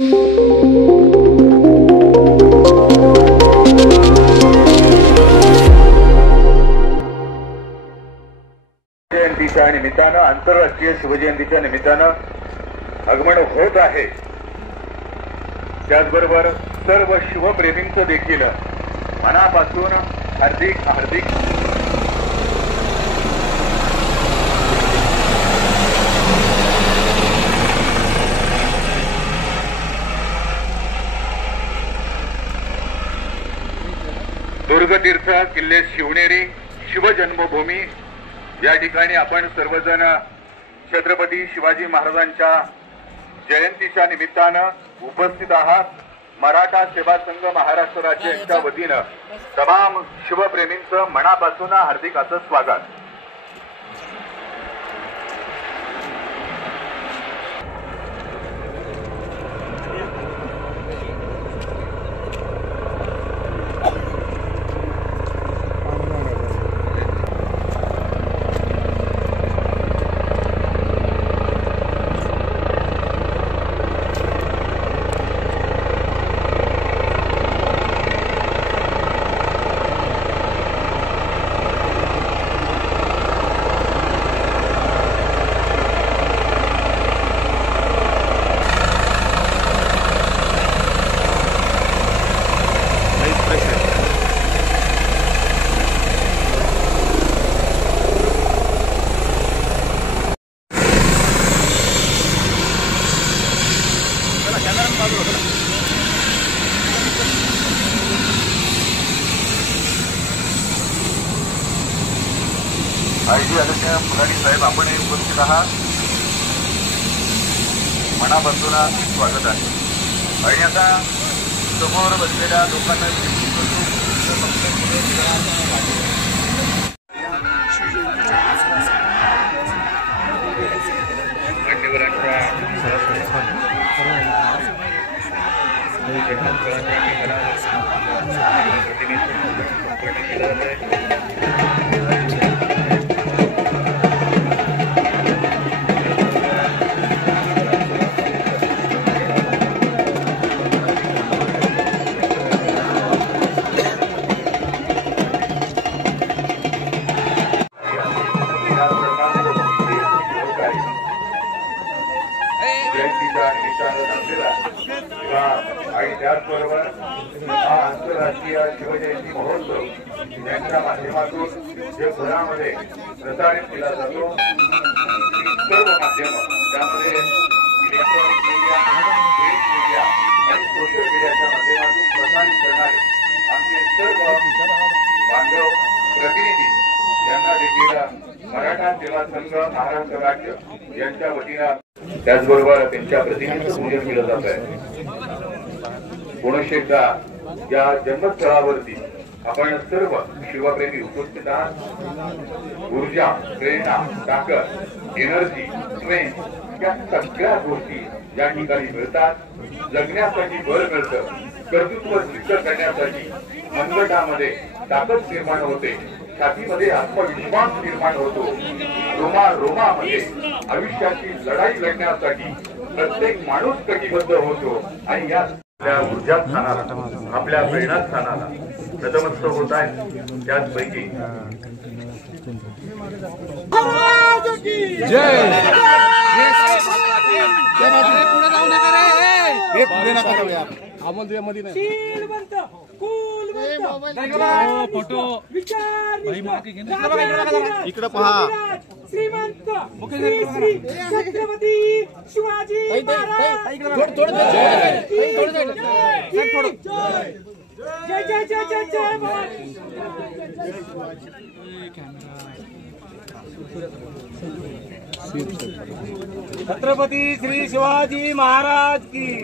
जयंतीच्या निमित्तानं, आंतरराष्ट्रीय शिवजयंतीच्या निमित्तानं आगमन होत आहे। त्याचबरोबर सर्व शिवप्रेमींचं देखील मनापासून हार्दिक हार्दिक दुर्गतीर्थ किल्ले शिवनेरी शिवजन्मभूमी या ठिकाणी आपण सर्वजण छत्रपती शिवाजी महाराजांच्या जयंतीच्या निमित्तानं उपस्थित आहात। मराठा सेवा संघ महाराष्ट्र राज्य यांच्या वतीनं तमाम शिवप्रेमींचं मनापासून हार्दिक असं स्वागत। आयजी आदर्श फुलारी साहेब आपण उपस्थित आहात, मनापासून स्वागत आहे। आणि आता समोर बसलेल्या लोकांना आणि त्याचबरोबर हा आंतरराष्ट्रीय शिवजयंती महोत्सव यांच्या माध्यमातून जे पुण्यामध्ये प्रसारित केला जातो, सर्व माध्यम त्यामध्ये इलेक्ट्रॉनिक मीडिया, प्रिंट मीडिया आणि सोशल मीडियाच्या माध्यमातून प्रसारित करणारे आमचे सर्व बांधव प्रतिनिधी यांना देखील मराठा सेवा संघ महाराष्ट्र राज्य यांच्या वतीनं त्याचबरोबर त्यांच्या प्रतिनिधीचं पूजन केलं जात आहे। पुनश्च एकदा या जन्मस्थळावरती आपण सर्व शिवप्रेमी उपस्थित आहात। ऊर्जा, प्रेरणा, ताकद, एनर्जी, स्ट्रेंथ या सगळ्या गोष्टी या ठिकाणी मिळतात। जगण्यासाठी बळ मिळतं, कर्तृत्व सिद्ध करण्यासाठी मनगटामध्ये ताकद निर्माण होते, छातीमध्ये आत्मविश्वास निर्माण होतो, रोमामध्ये आयुष्याची लढाई लढण्यासाठी प्रत्येक माणूस कटिबद्ध होतो। आणि या आपल्या ऊर्जा स्थानाला, आपल्या प्रेरणा स्थानाला नतमस्तक होत आहे। त्याचपैकी इकडे पहा, श्रीमंत श्री छत्रपती शिवाजी महाराज जय जय जय जय जय छत्रपती श्री शिवाजी महाराज की।